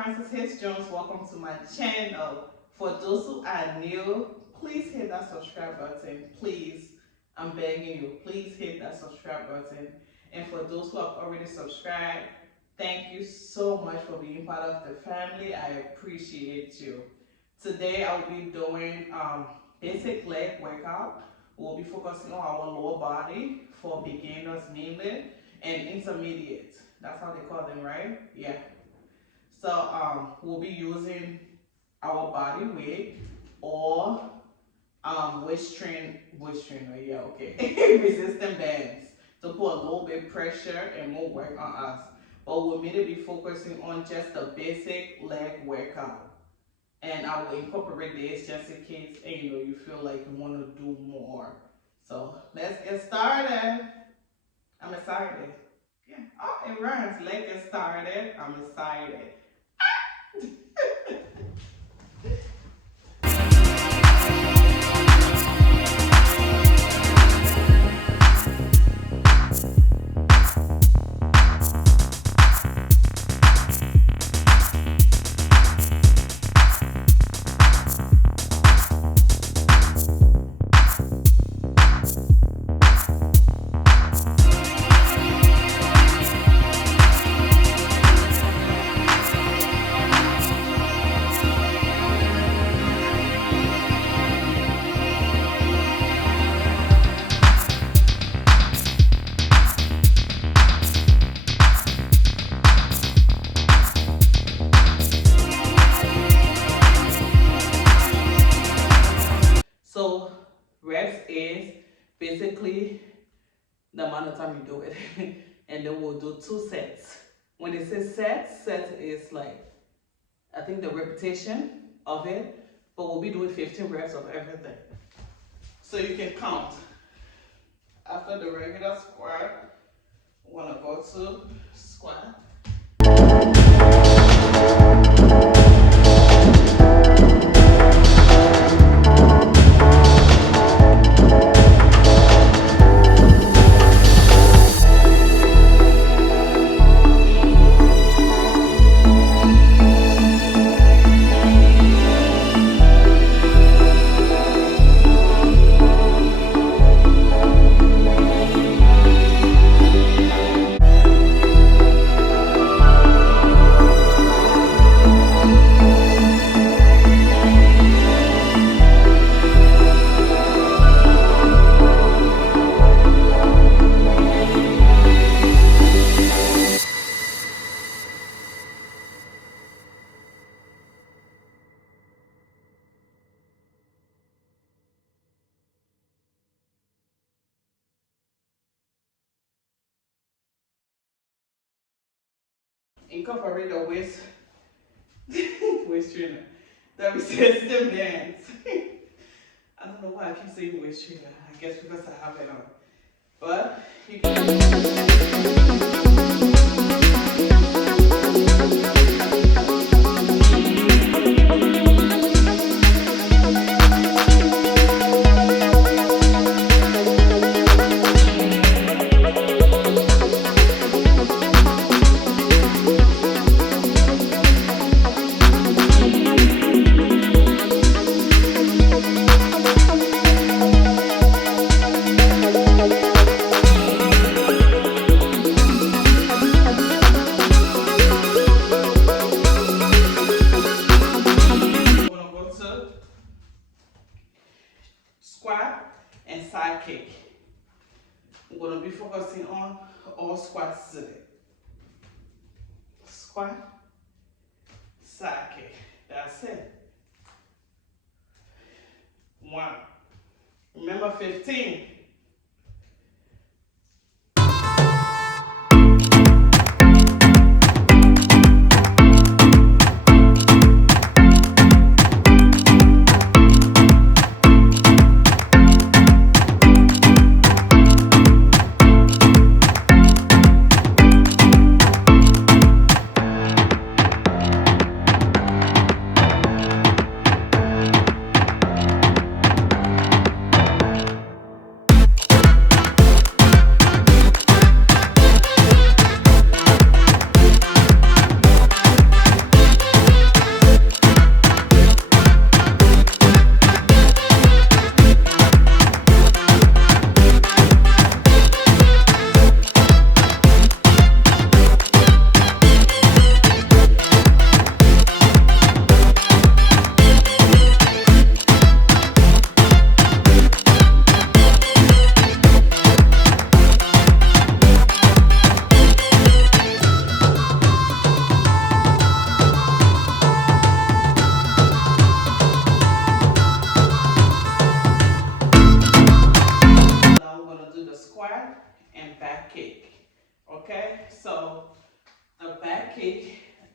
Francis H. Jones. Welcome to my channel. For those who are new, please hit that subscribe button. Please, I'm begging you, please hit that subscribe button. And for those who have already subscribed, thank you so much for being part of the family. I appreciate you. Today I will be doing basic leg workout. We'll be focusing on our lower body for beginners mainly and intermediate. That's how they call them, right? Yeah. So we'll be using our body weight or waist trainer, yeah, okay, resistant bands to put a little bit pressure and more work on us. But we'll mainly be focusing on just the basic leg workout. And I will incorporate this just in case you feel like you want to do more. So let's get started. I'm excited. Yeah. Oh, it runs. Let's get started. I'm excited. So reps is basically the amount of time you do it. And then we'll do 2 sets. When it says set is like, I think the repetition of it, but we'll be doing 15 reps of everything. So you can count. After the regular squat, we want to go to squat. Incorporate the waist trainer, the resistant bands. I don't know why I keep saying waist trainer. I guess because I have it on. But you can. Squat and side kick. I'm going to be focusing on all squats today. Squat, side kick. That's it. 1. Remember 15.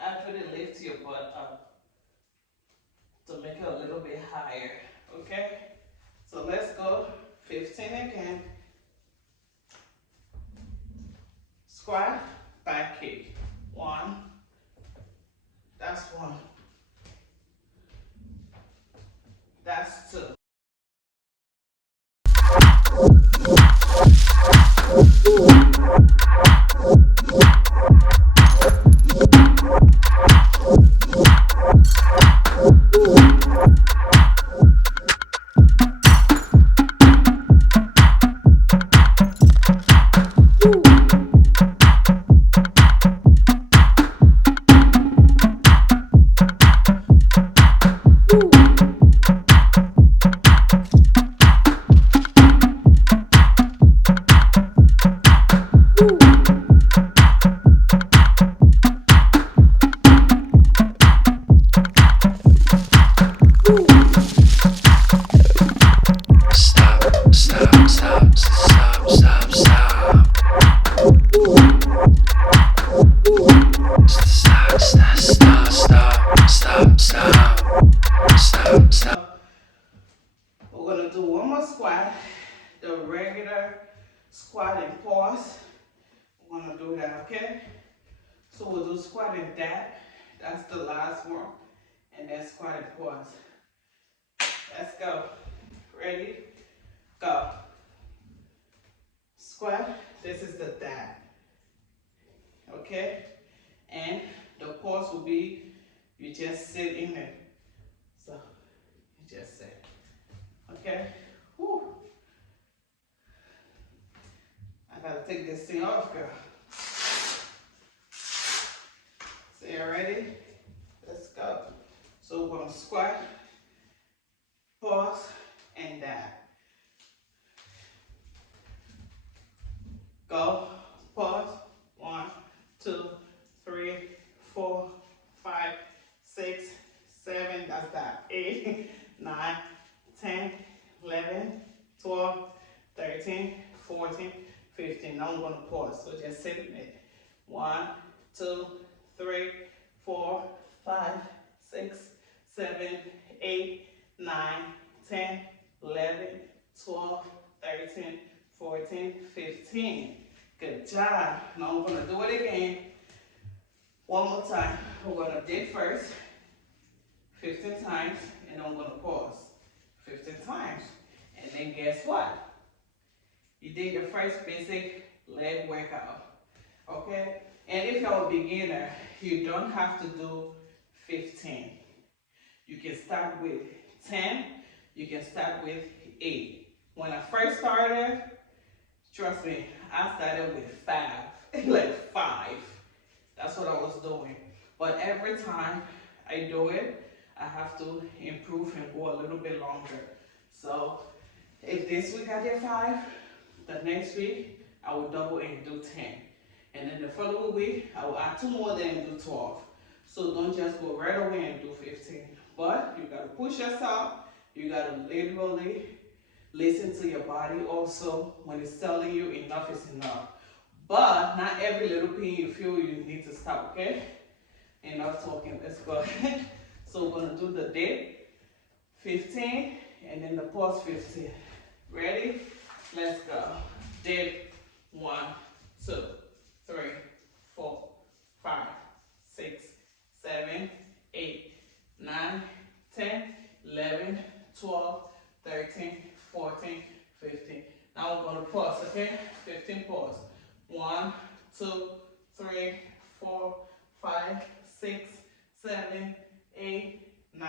actually lift your butt up to make it a little bit higher. Okay? So let's go. 15 again. Squat, back kick. 1. That's 1. That's 2. We're going to do one more squat, the regular squat and pause. We're going to do that, okay? So we'll do squat and that. That's the last one. And then squat and pause. Let's go. Ready? Go. Squat. This is the dab. Okay? And the pause will be, you just sit in it. So, you just sit. Okay? Whew. I gotta take this thing off, girl. So you ready? Let's go. So we're gonna squat, pause, and dab. Go, pause, 1, 2, 3, 4, 5, 6, 7, that's that, 8, 9, 10, 11, 12, 13, 14, 15. Now I'm going to pause, so just sit in it. 1, 2, 3, 4, 5, 6, 7, 8, 9, 10, 11, 12, 13, 14, 15. Good job. Now we're going to do it again. One more time. We're going to dip first 15 times, and then I'm going to pause 15 times. And then guess what? You did your first basic leg workout. Okay? And if you're a beginner, you don't have to do 15. You can start with 10. You can start with 8. When I first started, trust me, I started with 5, like 5. That's what I was doing. But every time I do it, I have to improve and go a little bit longer. So if this week I did 5, the next week I will double and do 10. And then the following week, I will add 2 more, then do 12. So don't just go right away and do 15. But you gotta push yourself. You gotta literally listen to your body also when it's telling you enough is enough. But not every little pain you feel you need to stop, okay? Enough talking, let's go. So we're gonna do the dip, 15, and then the pause 15. Ready? Let's go. Dip, 1, 2, 3, 4, 5, 6, 7, 8, 9, 10, 11, 12, 13, 14, 15. Now we're gonna pause, okay? 15 pause. 1, 2, 3, 4, 5, 6, 7, 8, 9,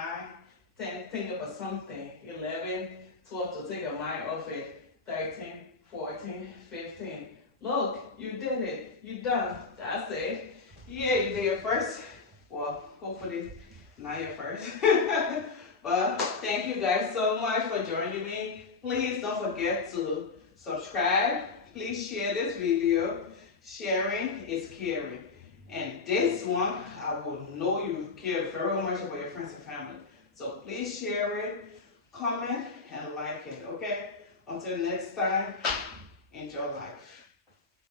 10. Think about something. 11, 12 to take your mind off it. 13, 14, 15. Look, you did it. You done. That's it. Yeah, you did your first. Well, hopefully not your first. But thank you guys so much for joining me. Please don't forget to subscribe. Please share this video. Sharing is caring. And this one, I will know you care very much about your friends and family. So please share it, comment, and like it, okay? Until next time, enjoy life.